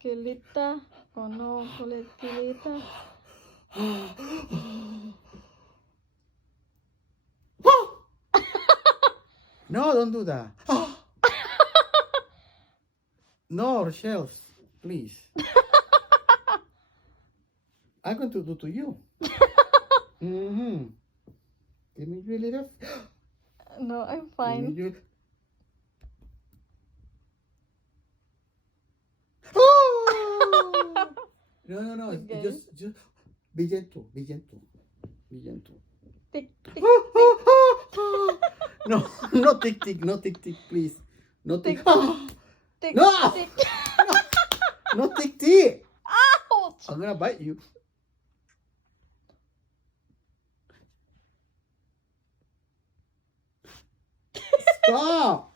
Kilita. Oh no, Kilita. No, don't do that. No, Rochelle, please. I'm going to do to you. Mm-hmm. Give me your little. No, I'm Give me fine. your. Oh! No. Okay. Just be gentle. Be gentle. Be gentle. Tick, tick, No, no tick tick, no tick tick, please. No tick. tick, No! tick. No tick tick. Ouch! I'm gonna bite you. Stop!